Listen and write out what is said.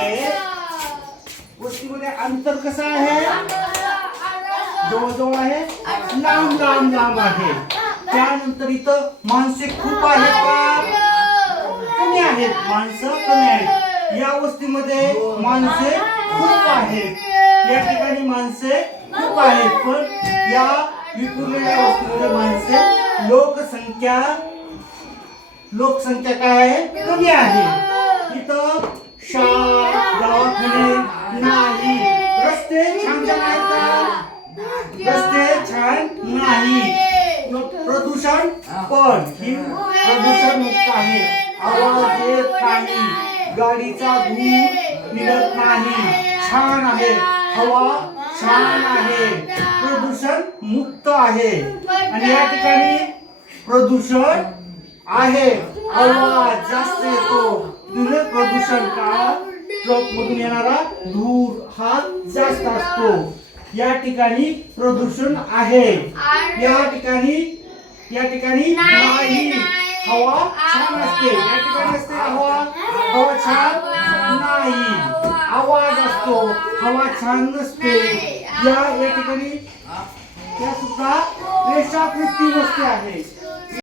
आहे वस्तीमध्ये अंतर कसं आहे जवळजवळ आहे लांब लांब लांब आहे त्यानंतर इथं माणसे खूप आहेत का कमी आहेत माणसं कमी आहेत या वस्तीमध्ये माणसे खूप आहेत या ठिकाणी माणसे खूप आहेत पण या विखुरलेल्या वस्तीमध्ये माणसे लोकसंख्या काय आहे कमी आहे इथं शाळा दवाखाने नाही रस्ते छान छान आहेत का रस्ते छान नाही प्रदूषण पण ही प्रदूषण मुक्त आहे आवाज येत नाही गाडीचा धूर निघत नाही छान आहे हवा छान आहे प्रदूषण मुक्त आहे आणि या ठिकाणी प्रदूषण आहे आवाज जास्त येतो प्रदूषण का ट्रक मधून येणारा धूर हा जास्त असतो या ठिकाणी प्रदूषण आहे या ठिकाणी नाही हवा छान असते या ठिकाणी असते हवा छान नाही आवाज असतो हवा छान नसते या ठिकाणी त्या सुद्धा रेषाकृती वस्ती आहे